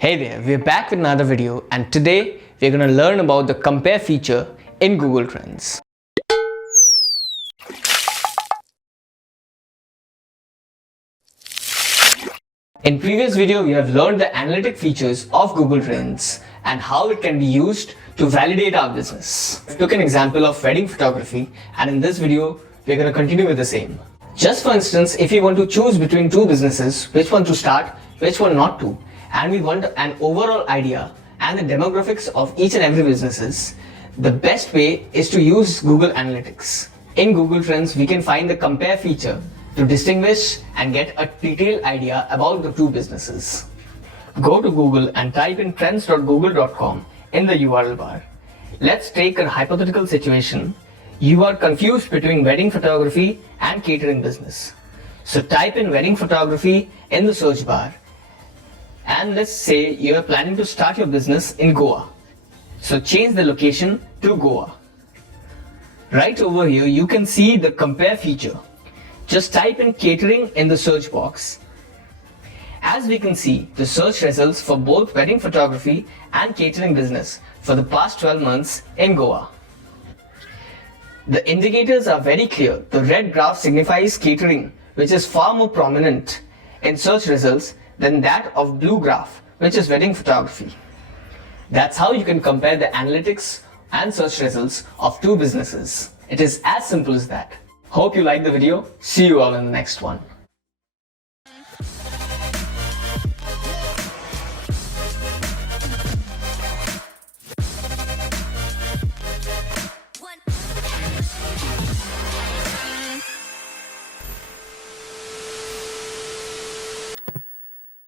Hey there, we're back with another video and today we're going to learn about the compare feature in Google Trends. In previous video, we have learned the analytic features of Google Trends and how it can be used to validate our business. We took an example of wedding photography and in this video, we're going to continue with the same. Just for instance, if you want to choose between two businesses, which one to start, which one not to, and we want an overall idea and the demographics of each and every businesses, the best way is to use Google Analytics. In Google Trends, we can find the compare feature to distinguish and get a detailed idea about the two businesses. Go to Google and type in trends.google.com in the URL bar. Let's take a hypothetical situation. You are confused between wedding photography and catering business. So type in wedding photography in the search bar. And let's say you are planning to start your business in Goa. So change the location to Goa. Right over here, you can see the compare feature. Just type in catering in the search box. As we can see, the search results for both wedding photography and catering business for the past 12 months in Goa. The indicators are very clear. The red graph signifies catering, which is far more prominent in search results than that of blue graph, which is wedding photography. That's how you can compare the analytics and search results of two businesses. It is as simple as that. Hope you liked the video. See you all in the next one.